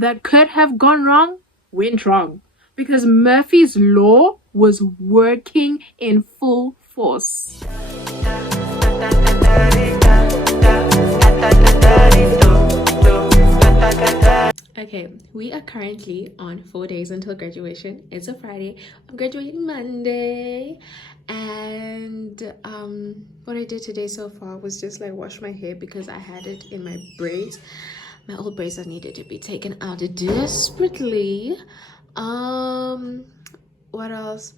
that could have gone wrong went wrong because Murphy's Law was working in full force. Okay, we are currently on 4 days until graduation. It's a Friday. I'm graduating Monday. And what I did today so far was just like wash my hair because I had it in my braids. My old braids that needed to be taken out desperately. What else?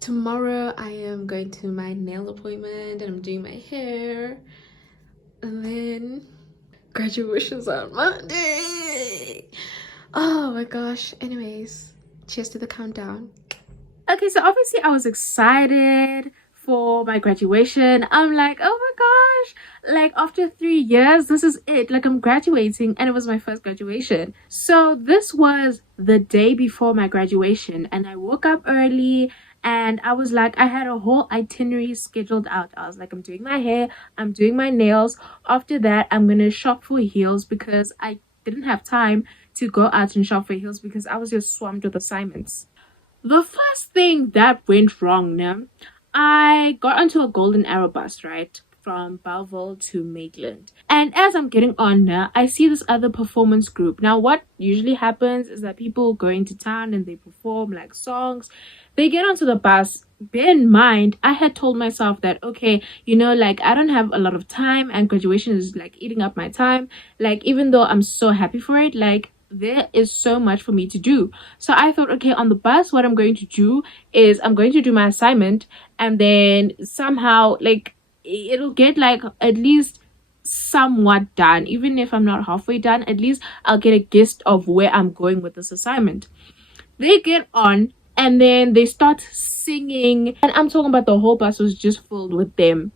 Tomorrow I am going to my nail appointment and I'm doing my hair. And then graduation's on Monday. Oh my gosh. Anyways, cheers to the countdown. Okay, so obviously I was excited for my graduation. I'm like, oh my gosh, like after 3 years, this is it. Like I'm graduating, and it was my first graduation. So this was the day before my graduation, and I woke up early. And I was like, I had a whole itinerary scheduled out. I was like, I'm doing my hair, I'm doing my nails. After that, I'm gonna shop for heels because I didn't have time to go out and shop for heels because I was just swamped with assignments. The first thing that went wrong now, I got onto a Golden Arrow bus, right? From Belleville to Maitland. And as I'm getting on now, I see this other performance group. Now, what usually happens is that people go into town and they perform like songs. They get onto the bus. Bear in mind, I had told myself that, okay, you know, like I don't have a lot of time and graduation is like eating up my time. Like, even though I'm so happy for it, like there is so much for me to do. So I thought, okay, on the bus, what I'm going to do is I'm going to do my assignment and then somehow like it'll get like at least somewhat done. Even if I'm not halfway done, at least I'll get a gist of where I'm going with this assignment. They get on and then they start singing, and I'm talking about the whole bus was just filled with them.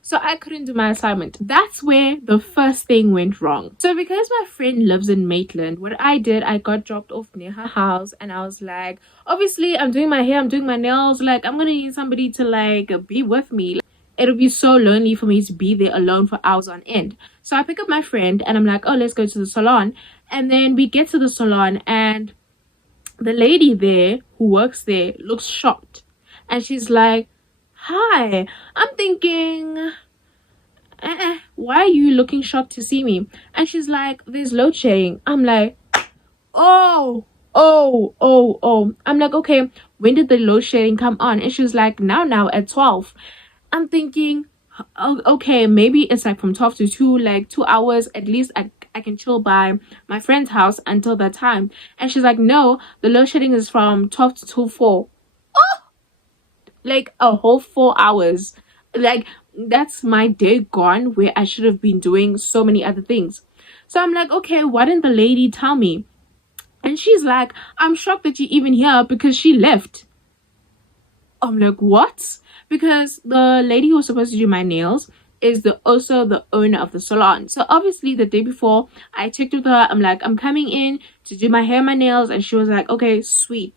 So I couldn't do my assignment. That's where the first thing went wrong. So because my friend lives in Maitland, what I did, I got dropped off near her house and I was like, obviously I'm doing my hair, I'm doing my nails, like I'm gonna need somebody to like be with me. It'll be so lonely for me to be there alone for hours on end. So I pick up my friend and I'm like, oh, let's go to the salon. And then we get to the salon and the lady there who works there looks shocked. And she's like, hi. I'm thinking, why are you looking shocked to see me? And she's like, there's load shedding. I'm like, oh. I'm like, okay, when did the load shedding come on? And she's like, now at 12. I'm thinking, oh, okay, maybe it's like from 12 to 2, like 2 hours. At least I can chill by my friend's house until that time. And she's like, no, the load shedding is from 12 to 4. Like a whole 4 hours. Like that's my day gone where I should have been doing so many other things. So I'm like, okay, why didn't the lady tell me? And she's like, I'm shocked that you're even here because she left. I'm like, what? Because the lady who was supposed to do my nails is also the owner of the salon. So obviously the day before I checked with her, I'm like, I'm coming in to do my hair, my nails, and she was like, okay, sweet.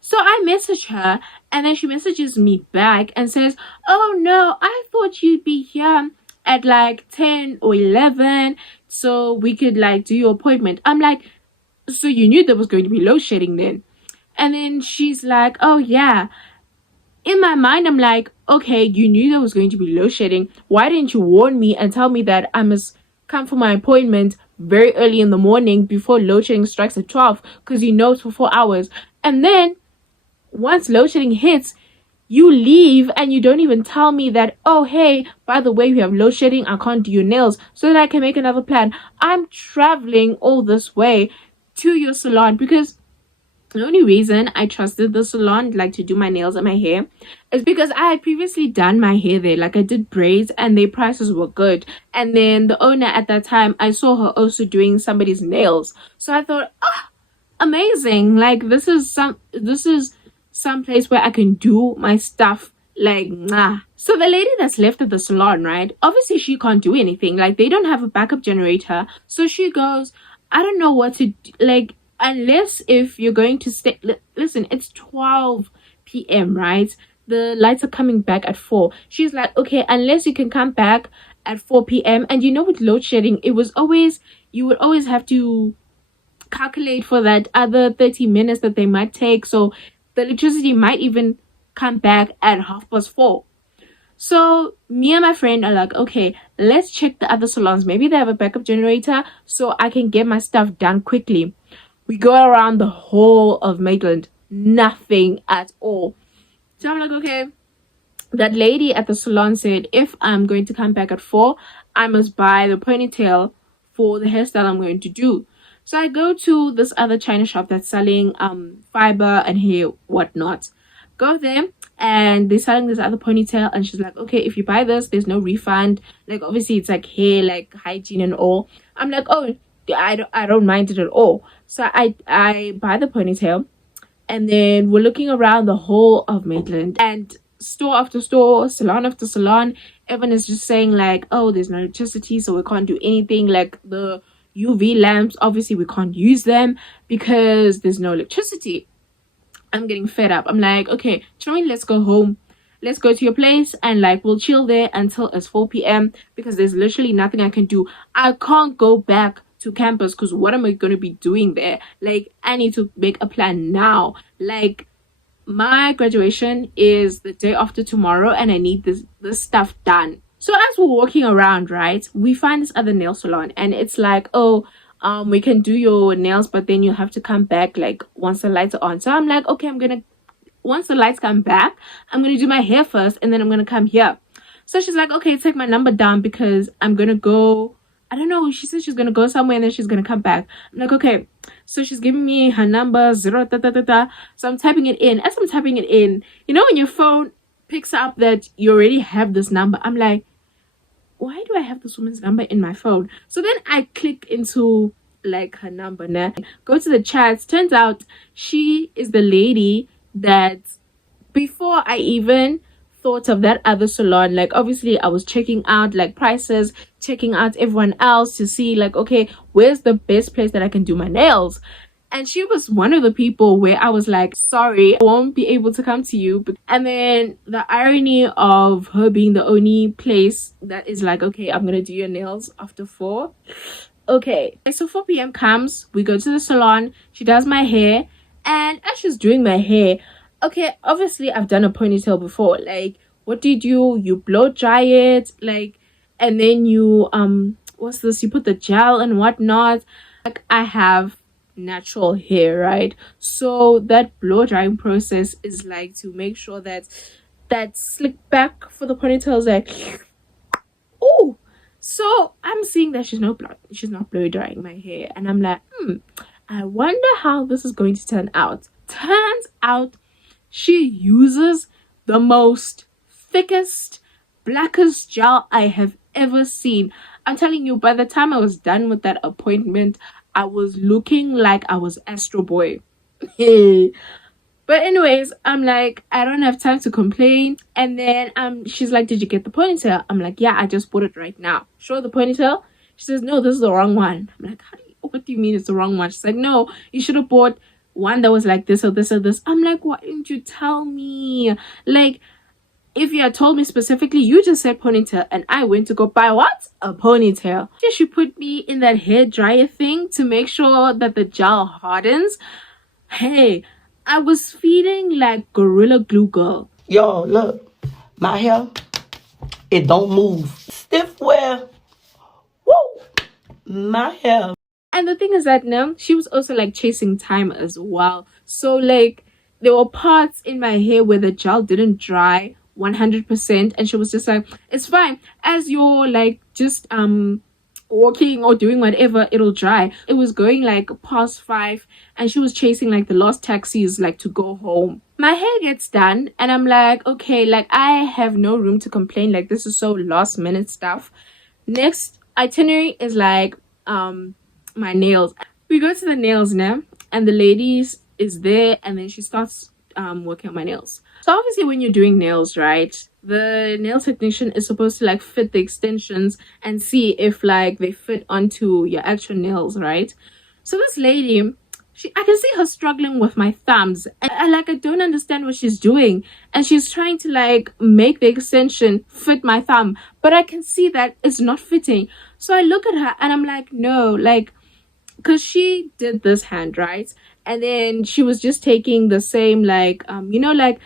So I message her and then she messages me back and says, oh no, I thought you'd be here at like 10 or 11 so we could like do your appointment. I'm like, so you knew there was going to be load shedding then? And then she's like, oh yeah. In my mind, I'm like, okay, you knew there was going to be load shedding. Why didn't you warn me and tell me that I must come for my appointment very early in the morning before load shedding strikes at 12? Because you know it's for 4 hours. And then once load shedding hits, you leave and you don't even tell me that, oh, hey, by the way, we have load shedding. I can't do your nails so that I can make another plan. I'm traveling all this way to your salon because the only reason I trusted the salon like to do my nails and my hair is because I had previously done my hair there. Like I did braids and their prices were good. And then the owner at that time, I saw her also doing somebody's nails. So I thought, amazing. Like this is some place where I can do my stuff like nah. So the lady that's left at the salon, right? Obviously she can't do anything. Like they don't have a backup generator. So she goes, I don't know what to do. Like unless if you're going to stay, listen, it's 12 p.m., right? The lights are coming back at 4. She's like, okay, unless you can come back at 4 p.m. And you know, with load shedding, it was always, you would always have to calculate for that other 30 minutes that they might take. So the electricity might even come back at 4:30. So me and my friend are like, okay, let's check the other salons. Maybe they have a backup generator so I can get my stuff done quickly. We go around the whole of Maitland, nothing at all. So I'm like, okay. That lady at the salon said, if I'm going to come back at 4, I must buy the ponytail for the hairstyle I'm going to do. So I go to this other China shop that's selling fiber and hair, whatnot. Go there and they're selling this other ponytail, and she's like, okay, if you buy this, there's no refund. Like, obviously it's like hair, like hygiene and all. I'm like, oh, I don't mind it at all. So I buy the ponytail, and then we're looking around the whole of Maitland, and store after store, salon after salon, everyone is just saying like, oh, there's no electricity, so we can't do anything. Like the UV lamps, obviously we can't use them because there's no electricity. I'm getting fed up. I'm like, okay, Charmaine, let's go home. Let's go to your place and like we'll chill there until it's 4 p.m. because there's literally nothing I can do. I can't go back to campus because what am I going to be doing there? Like, I need to make a plan now. Like, my graduation is the day after tomorrow and I need this stuff done. So as we're walking around, right, we find this other nail salon and it's like, oh, we can do your nails, but then you have to come back like once the lights are on. So I'm like, okay, once the lights come back, I'm gonna do my hair first and then I'm gonna come here. So she's like, okay, take my number down because I'm gonna go, I don't know, she said she's gonna go somewhere and then she's gonna come back. I'm like, okay. So she's giving me her number, 0 da, da, da, da. So I'm typing it in. As I'm typing it in, you know when your phone picks up that you already have this number, I'm like, why do I have this woman's number in my phone? So then I click into like her number now, go to the chats. Turns out she is the lady that before I even thought of that other salon, like obviously I was checking out like prices, checking out everyone else to see like, okay, where's the best place that I can do my nails. And she was one of the people where I was like, sorry, I won't be able to come to you. And then the irony of her being the only place that is like, okay, I'm gonna do your nails after 4. Okay, so 4 p.m. comes, we go to the salon, she does my hair, and as she's doing my hair, okay, obviously I've done a ponytail before. Like, what do? You blow dry it, like, and then you what's this, you put the gel and whatnot. Like, I have natural hair, right? So that blow drying process is like to make sure that that slick back for the ponytail is like, oh. So I'm seeing that she's not blow drying my hair, and I'm like, I wonder how this is going to turn out. Turns out she uses the most thickest, blackest gel I have ever seen. I'm telling you, by the time I was done with that appointment, I was looking like I was Astro Boy. But anyways, I'm like, I don't have time to complain. And then she's like, did you get the ponytail? I'm like, yeah, I just bought it right now. Show the ponytail. She says, no, this is the wrong one. I'm like, what do you mean it's the wrong one? She's like, no, you should have bought one that was like this or this or this. I'm like, why didn't you tell me? Like, if you had told me specifically, you just said ponytail and I went to go buy what? A ponytail. She put me in that hair dryer thing to make sure that the gel hardens. Hey, I was feeling like Gorilla Glue girl. Yo, look, my hair, it don't move. Stiff wear. Woo! My hair. And the thing is that now she was also like chasing time as well. So like there were parts in my hair where the gel didn't dry 100%, and she was just like, it's fine, as you're like just walking or doing whatever, it'll dry. It was going like past 5 and she was chasing like the last taxis like to go home. My hair gets done and I'm like, okay, like I have no room to complain, like this is so last minute stuff. Next itinerary is like my nails. We go to the nails now and the ladies is there, and then she starts working on my nails. So obviously when you're doing nails, right, the nail technician is supposed to like fit the extensions and see if like they fit onto your actual nails, right? So this lady, I can see her struggling with my thumbs, and I don't understand what she's doing, and she's trying to like make the extension fit my thumb, but I can see that it's not fitting. So I look at her and I'm like, no, like, because she did this hand, right, and then she was just taking the same, like, like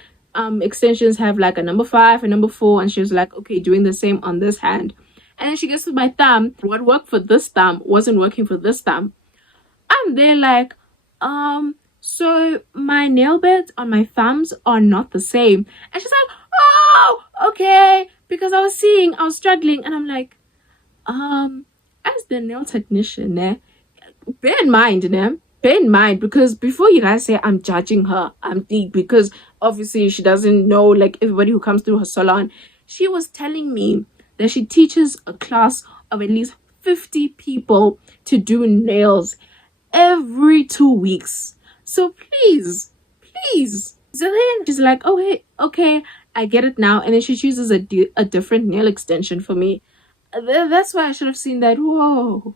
extensions have like a number 5 and number 4, and she was like, okay, doing the same on this hand. And then she gets to my thumb. What worked for this thumb wasn't working for this thumb. I'm there like, so my nail beds on my thumbs are not the same. And she's like, oh, okay. Because I was struggling, and I'm like, as the nail technician, bear in mind, because before you guys say I'm judging her, I'm deep, because obviously she doesn't know like everybody who comes through her salon. She was telling me that she teaches a class of at least 50 people to do nails every 2 weeks. So please. So then she's like, oh, hey, okay, I get it now. And then she chooses a different nail extension for me. That's why I should have seen that. Whoa.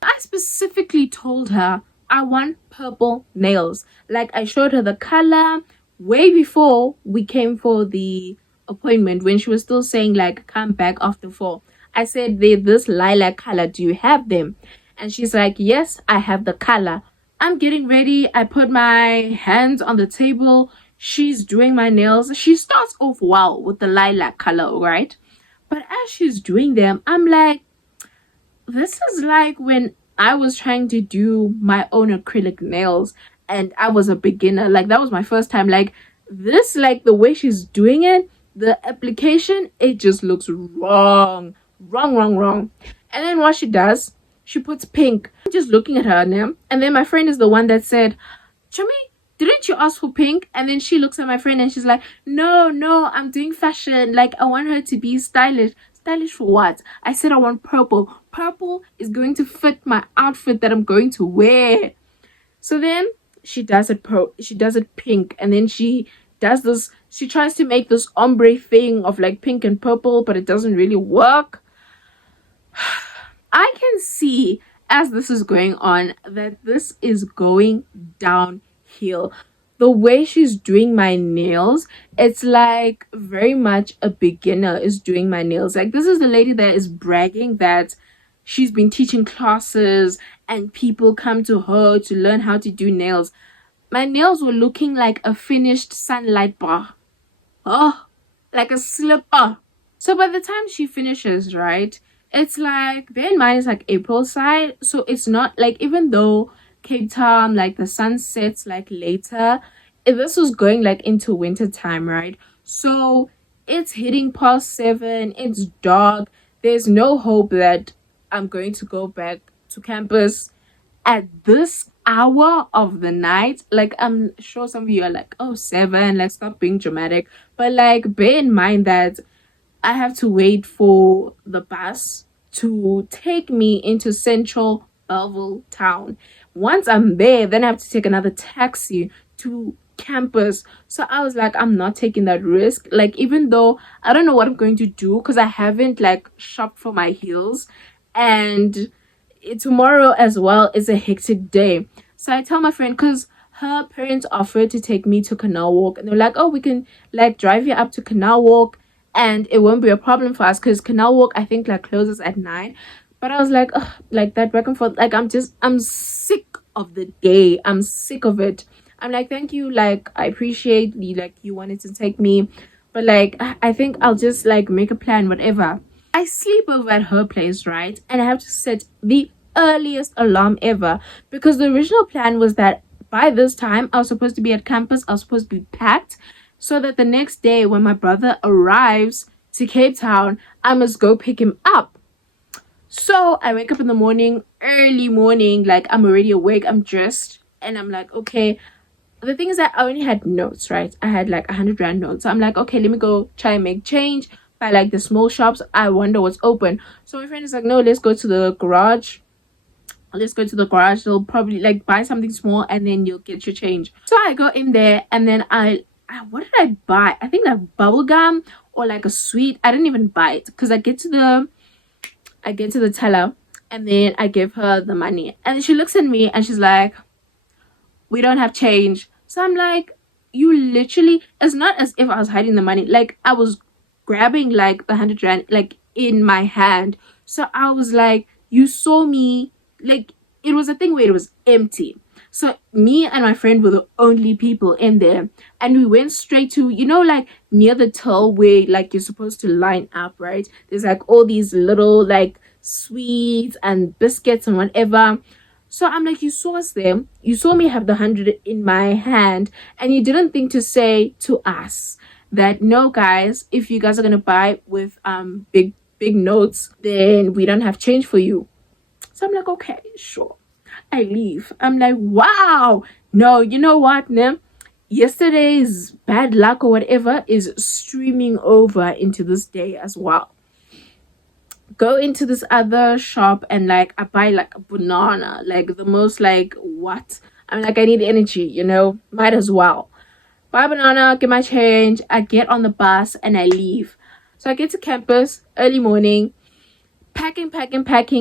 I specifically told her I want purple nails. Like, I showed her the color way before we came for the appointment, when she was still saying like, come back after 4. I said, they're this lilac color, do you have them? And she's like, yes, I have the color. I'm getting ready. I put my hands on the table. She's doing my nails. She starts off well with the lilac color, right? But as she's doing them, I'm like, this is like when I was trying to do my own acrylic nails and I was a beginner. Like, that was my first time. Like, this, like, the way she's doing it, the application, it just looks wrong. Wrong. And then what she does, she puts pink. I'm just looking at her now. And then my friend is the one that said, Chumi, didn't you ask for pink? And then she looks at my friend and she's like, no, I'm doing fashion. Like, I want her to be stylish. Stylish for what? I said I want purple. Purple is going to fit my outfit that I'm going to wear. So then she does it pink, and then she does this. She tries to make this ombre thing of like pink and purple, but it doesn't really work. I can see as this is going on that this is going downhill. The way she's doing my nails, it's like very much a beginner is doing my nails. Like, this is the lady that is bragging that she's been teaching classes and people come to her to learn how to do nails. My nails were looking like a finished sunlight bar. Oh, like a slipper. So by the time she finishes, right, it's like, bear in mind, it's like April side. So it's not like, even though Cape Town, like the sun sets like later, this was going like into winter time, right? So it's hitting past 7, it's dark. There's no hope that I'm going to go back to campus at this hour of the night. Like, I'm sure some of you are like, oh, 7, like, stop being dramatic. But like, bear in mind that I have to wait for the bus to take me into central Belleville town. Once I'm there, then I have to take another taxi to campus. So I was like, I'm not taking that risk. Like, even though I don't know what I'm going to do, because I haven't like shopped for my heels, and tomorrow as well is a hectic day. So I tell my friend, because her parents offered to take me to Canal Walk, and they're like, oh, we can like drive you up to Canal Walk and it won't be a problem for us, because Canal Walk, I think, like closes at 9. But I was like, ugh, like that back and forth, like, I'm sick of the day. I'm sick of it. I'm like, thank you, like, I appreciate you, like, you wanted to take me, but like, I think I'll just like make a plan, whatever. I sleep over at her place, right? And I have to set the earliest alarm ever, because the original plan was that by this time I was supposed to be at campus, I was supposed to be packed, so that the next day when my brother arrives to Cape Town, I must go pick him up. So I wake up in the morning, early morning, like I'm already awake, I'm dressed, and I'm like, okay. The thing is that I only had notes, right? I had like 100 rand notes. So I'm like, okay, let me go try and make change by like the small shops. I wonder what's open. So my friend is like, no, let's go to the garage. They'll probably like buy something small and then you'll get your change. So I go in there, and then I what did I buy? I think like bubble gum or like a sweet. I didn't even buy it, because I get to the teller, And then I give her the money. And she looks at me and she's like, we don't have change. So I'm like, you literally, it's not as if I was hiding the money. Like, I was grabbing like the 100 rand like in my hand. So I was like, you saw me, like, it was a thing where it was empty. So me and my friend were the only people in there. And we went straight to, like near the till where like you're supposed to line up, right? There's like all these little like sweets and biscuits and whatever. So I'm like, you saw us there. You saw me have the 100 in my hand, and you didn't think to say to us that no, guys, if you guys are gonna buy with big notes, then we don't have change for you. So I'm like, okay, sure. I leave. I'm like, wow. No, you know what, Nim? Yesterday's bad luck or whatever is streaming over into this day as well. Go into this other shop and like I buy like a banana, like the most like what? I'm like, I need energy, might as well. Buy a banana, get my change, I get on the bus and I leave. So I get to campus early morning, packing.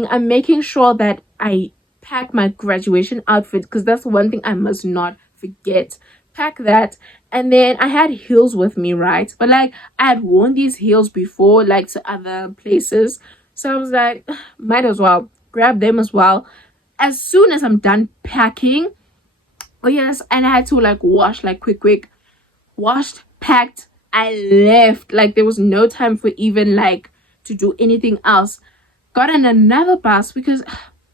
I'm making sure that I pack my graduation outfit because that's one thing I must not forget. Pack that. And then I had heels with me, right? But like I had worn these heels before, like to other places. So I was like, might as well grab them as well. As soon as I'm done packing, oh yes, and I had to like wash like quick. Washed, packed, I left. Like there was no time for even like to do anything else. Got on another bus because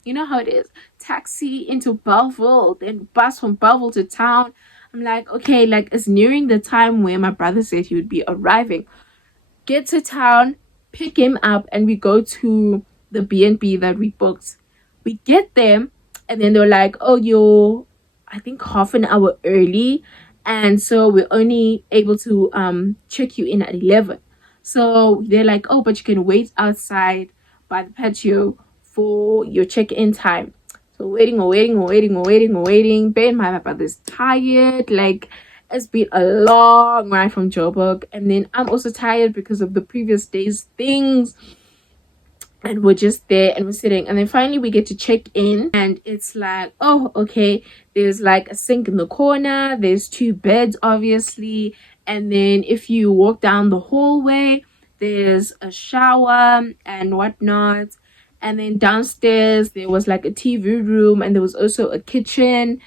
you know how it is. Taxi into Belleville, then bus from Belleville to town. I'm like, okay, like it's nearing the time where my brother said he would be arriving. Get to town, pick him up, and we go to the B&B that we booked. We get there, and then they're like, oh, you're, I think, half an hour early, and so we're only able to check you in at 11. So they're like, oh, but you can wait outside by the patio for your check-in time. So waiting. Bear in mind, my brother's tired. Like, it's been a long ride from Joburg. And then I'm also tired because of the previous day's things. And we're just there and we're sitting. And then finally we get to check in. And it's like, oh, okay. There's like a sink in the corner. There's 2 beds, obviously. And then if you walk down the hallway, there's a shower and whatnot. And then downstairs there was like a TV room and there was also a kitchen.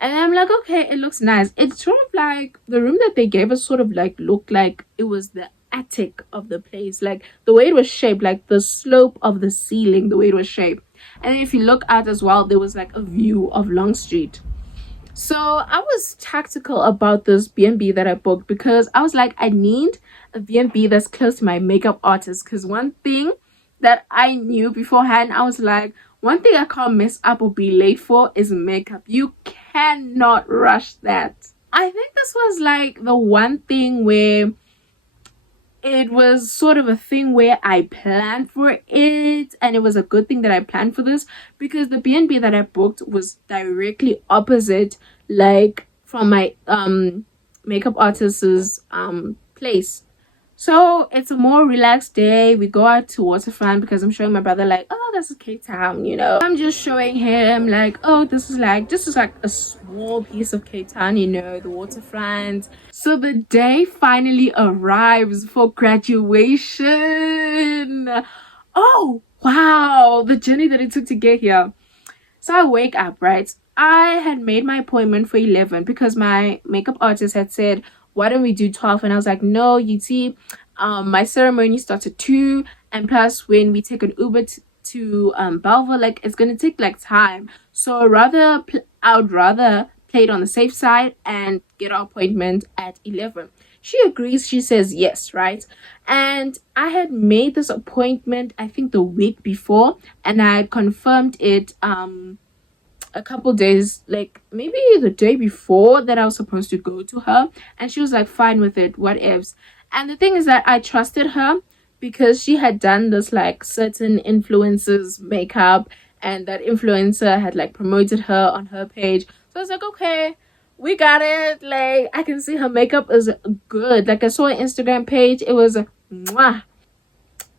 And I'm like, okay, it looks nice. It's sort of like the room that they gave us sort of like looked like it was the attic of the place. Like the way it was shaped, like the slope of the ceiling, the way it was shaped. And then if you look out as well, there was like a view of Long Street. So I was tactical about this B&B that I booked because I was like, I need a B&B that's close to my makeup artist. Because one thing that I knew beforehand, I was like, one thing I can't mess up or be late for is makeup. You cannot rush that. I think this was like the one thing where it was sort of a thing where I planned for it, and it was a good thing that I planned for this because the B&B that I booked was directly opposite, like from my makeup artist's place. So it's a more relaxed day. We go out to waterfront because I'm showing my brother like, oh, this is Cape Town, I'm just showing him like, oh, this is like a small piece of Cape Town, the waterfront. So the day finally arrives for graduation. Oh, wow, the journey that it took to get here. So I wake up, right? I had made my appointment for 11 because my makeup artist had said, why don't we do 12? And I was like, no, you see, my ceremony starts at 2, and plus when we take an Uber to Belleville, like it's gonna take like time. So I would rather play it on the safe side and get our appointment at 11. She agrees. She says yes, right? And I had made this appointment I think the week before, and I had confirmed it a couple days, like maybe the day before that I was supposed to go to her, and she was like fine with it, what ifs. And the thing is that I trusted her because she had done this like certain influencers makeup, and that influencer had like promoted her on her page. So I was like, okay, we got it. Like I can see her makeup is good. Like I saw her Instagram page, it was mwah.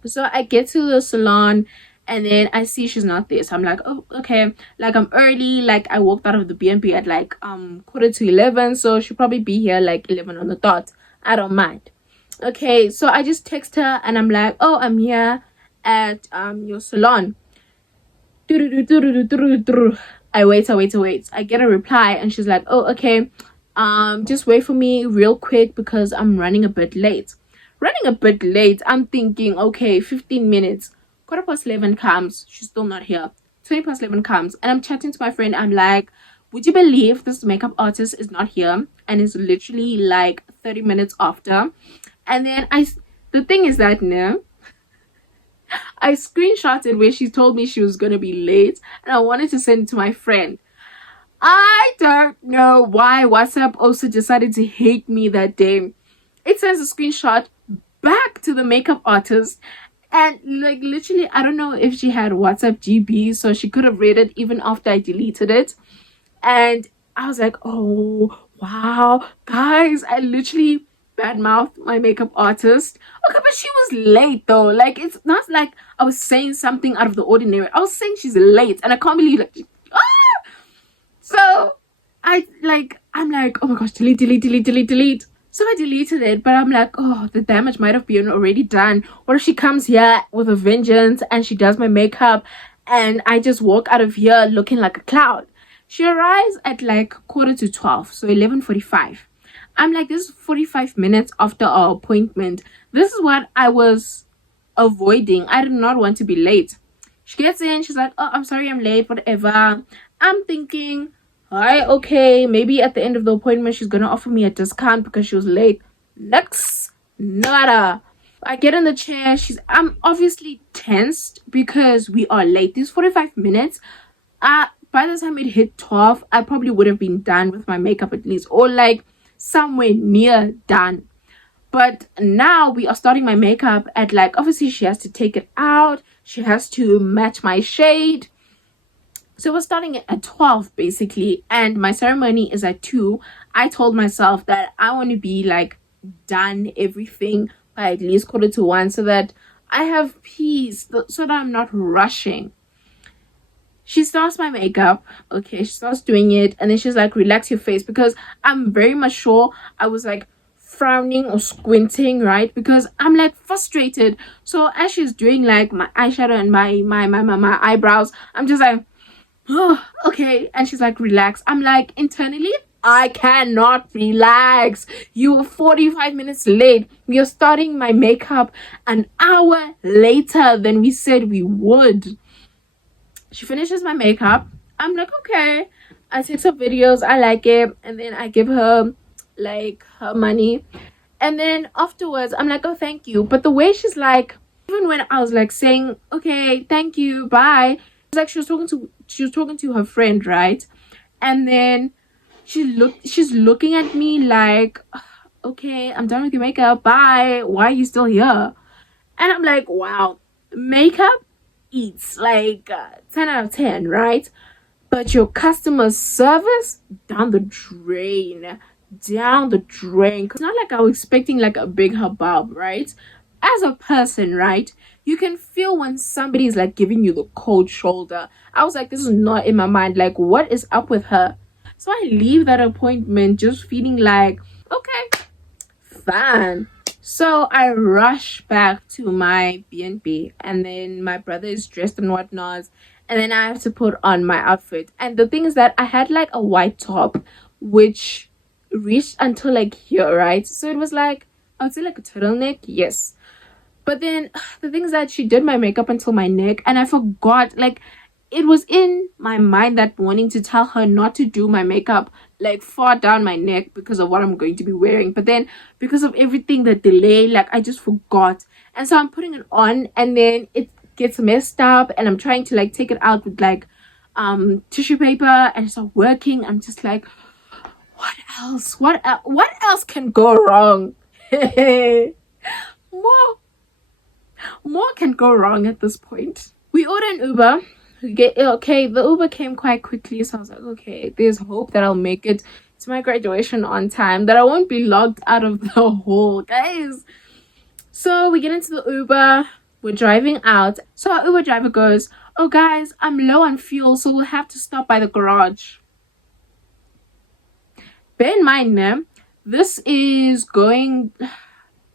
So I get to the salon, And then I see she's not there. So I'm like, oh, okay. Like, I'm early. Like, I walked out of the B&B at like 11:15. So she'll probably be here like 11 on the dot. I don't mind. Okay, so I just text her and I'm like, oh, I'm here at your salon. I wait. I get a reply and she's like, oh, okay. Just wait for me real quick because I'm running a bit late. I'm thinking, okay, 15 minutes. 11:15 comes. She's still not here. 11:20 comes. And I'm chatting to my friend. I'm like, would you believe this makeup artist is not here? And it's literally like 30 minutes after. And then the thing is that, no, I screenshotted where she told me she was going to be late. And I wanted to send it to my friend. I don't know why WhatsApp also decided to hate me that day. It sends a screenshot back to the makeup artist, and like literally I don't know if she had WhatsApp GB, so she could have read it even after I deleted it. And I was like, oh wow, guys, I literally badmouthed my makeup artist. Okay, but she was late though. Like, it's not like I was saying something out of the ordinary. I was saying she's late, and I can't believe, like, so I'm like, oh my gosh, delete. So I deleted it, but I'm like, oh, the damage might have been already done. What if she comes here with a vengeance and she does my makeup and I just walk out of here looking like a cloud? She arrives at like 11:45, so 11:45. I'm like, this is 45 minutes after our appointment. This is what I was avoiding. I did not want to be late. She gets in, she's like, oh, I'm sorry I'm late, whatever. I'm thinking, alright, okay, maybe at the end of the appointment she's gonna offer me a discount because she was late. Next, nada. I get in the chair. I'm obviously tensed because we are late. These 45 minutes. By the time it hit 12, I probably would have been done with my makeup at least, or like somewhere near done. But now we are starting my makeup at like, obviously she has to take it out. She has to match my shade. So we're starting at 12 basically, and my ceremony is at 2. I told myself that I want to be like done everything by at least 1:45 so that I have peace, so that I'm not rushing. She starts my makeup. Okay, she starts doing it, and then she's like, relax your face, because I'm very much sure I was like frowning or squinting, right? Because I'm like frustrated. So as she's doing like my eyeshadow and my eyebrows, I'm just like, oh, okay. And she's like, relax. I'm like, internally, I cannot relax. You were 45 minutes late. We are starting my makeup an hour later than we said we would. She finishes my makeup. I'm like, okay. I take some videos. I like it. And then I give her like her money. And then afterwards, I'm like, oh, thank you. But the way she's like, even when I was like saying, okay, thank you, bye. It's like she was talking to her friend, right? And then she's looking at me like, okay, I'm done with your makeup, bye. Why are you still here? And I'm like, wow, makeup eats like 10 out of 10, right? But your customer service, down the drain. It's not like I was expecting like a big hubbub, right? As a person, right, you can feel when somebody is like giving you the cold shoulder. I was like, this is not in my mind. Like, what is up with her? So I leave that appointment just feeling like, okay, fine. So I rush back to my B&B, and then my brother is dressed and whatnot, and then I have to put on my outfit. And the thing is that I had like a white top which reached until like here, right? So it was like, I would say like a turtleneck, yes. But then the thing is that she did my makeup until my neck, and I forgot, like, it was in my mind that wanting to tell her not to do my makeup like far down my neck because of what I'm going to be wearing. But then because of everything, the delay, like I just forgot. And so I'm putting it on, and then it gets messed up, and I'm trying to like take it out with like tissue paper, and it's not working. I'm just like, what else can go wrong? More can go wrong at this point. We order an Uber. The Uber came quite quickly, so I was like, okay, there's hope that I'll make it to my graduation on time, that I won't be locked out of the hall, guys. So we get into the Uber. We're driving out. So our Uber driver goes, "Oh guys, I'm low on fuel, so we'll have to stop by the garage." Bear in mind, ne, this is going,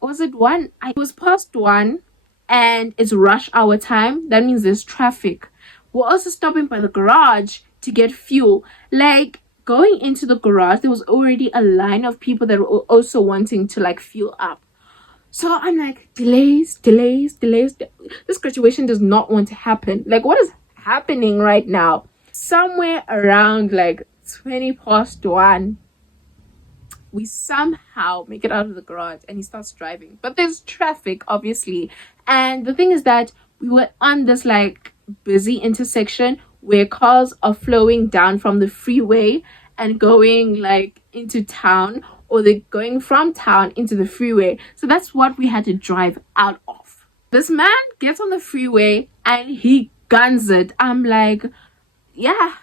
was it one? It was past one, and it's rush hour time. That means there's traffic. We're also stopping by the garage to get fuel. Like, going into the garage, there was already a line of people that were also wanting to like fuel up. So I'm like, delays, delays, delays. This graduation does not want to happen. Like, what is happening right now? Somewhere around like 20 past one, we somehow make it out of the garage and he starts driving. But there's traffic, obviously. And the thing is that we were on this like busy intersection where cars are flowing down from the freeway and going like into town, or they're going from town into the freeway. So that's what we had to drive out of. This man gets on the freeway and he guns it. I'm like, yeah,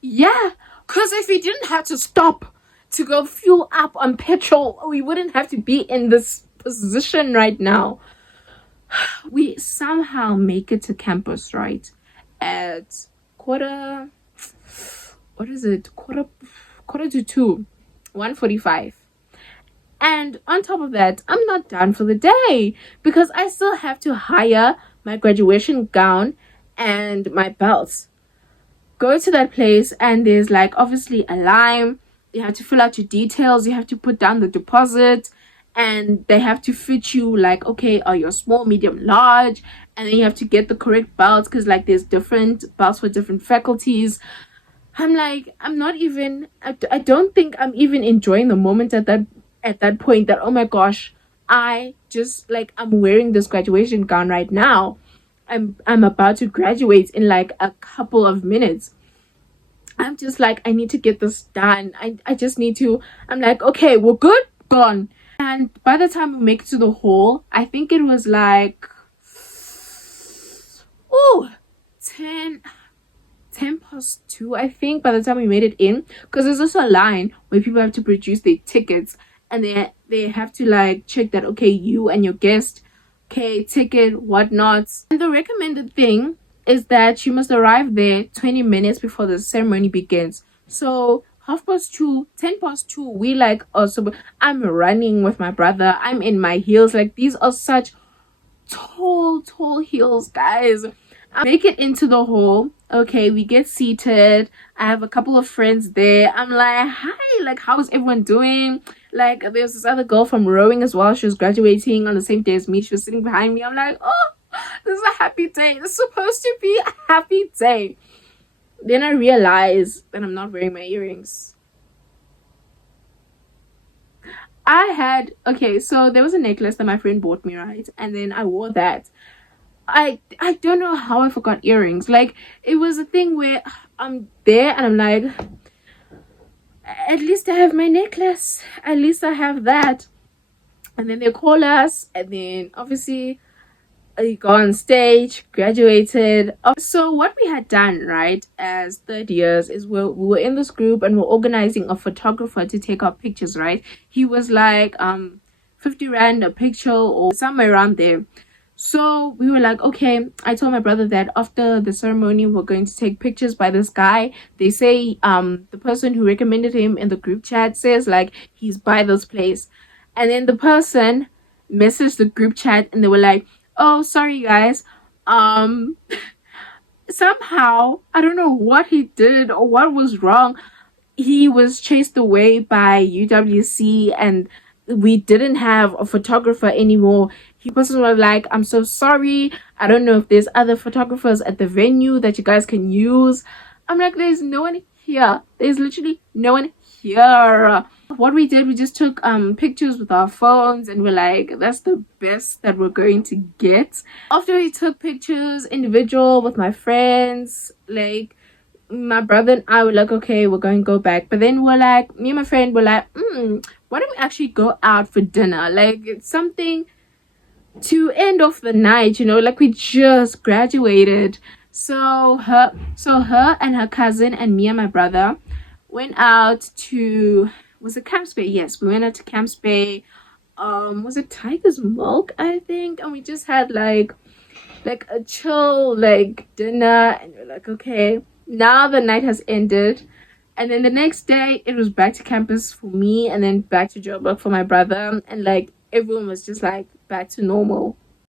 because if he didn't have to stop to go fuel up on petrol, we wouldn't have to be in this position right now. We somehow make it to campus, right, at quarter to 2, 1:45. And on top of that, I'm not done for the day because I still have to hire my graduation gown and my belts. Go to that place and there's like obviously a line. You have to fill out your details, you have to put down the deposit, and they have to fit you like, okay, are you small, medium, large? And then you have to get the correct belts because like there's different belts for different faculties. I'm like, I'm not even, I don't think I'm even enjoying the moment at that point that, oh my gosh, I'm wearing this graduation gown right now. I'm about to graduate in like a couple of minutes. I'm just like, I need to get this done. I just need to, I'm like, okay, we're good, gone. And by the time we make it to the hall, I think it was like, 10 past 2, I think, by the time we made it in. Because there's also a line where people have to produce their tickets. And they have to like check that, okay, you and your guest, okay, ticket, whatnot. And the recommended thing is that you must arrive there 20 minutes before the ceremony begins. So 2:30, 10 past 2, we like also, I'm running with my brother. I'm in my heels. Like, these are such tall heels, guys. I make it into the hall. Okay, we get seated. I have a couple of friends there. I'm like, hi, like, how's everyone doing? Like, there's this other girl from rowing as well. She was graduating on the same day as me. She was sitting behind me. I'm like, oh, this is a happy day. This is supposed to be a happy day. Then I realize that I'm not wearing my earrings. So there was a necklace that my friend bought me, right? And then I wore that. I don't know how I forgot earrings. Like, it was a thing where I'm there and I'm like, at least I have my necklace. At least I have that. And then they call us, and then obviously I go on stage, graduated. So what we had done, right, as third years is we were in this group and we're organizing a photographer to take our pictures, right? He was like 50 rand a picture or somewhere around there. So we were like, okay, I told my brother that after the ceremony we're going to take pictures by this guy. They say the person who recommended him in the group chat says like he's by this place. And then the person messaged the group chat and they were like, oh, sorry guys, somehow I don't know what he did or what was wrong. He was chased away by UWC and we didn't have a photographer anymore. He was like, I'm so sorry, I don't know if there's other photographers at the venue that you guys can use. I'm like, there's no one here. There's literally no one here. What we did, we just took pictures with our phones and we're like, that's the best that we're going to get. After we took pictures individual with my friends, like my brother and I were like, okay, we're going to go back. But then we're like, me and my friend were like, why don't we actually go out for dinner? Like, it's something to end off the night, you know, like we just graduated. So her and her cousin and me and my brother went out to, was it Camps Bay? Yes, we went out to Camps Bay. Was it Tiger's Milk, I think? And we just had like like a chill like dinner, and we're like, okay, now the night has ended. And then the next day it was back to campus for me, and then back to Joburg for my brother, and like everyone was just like back to normal.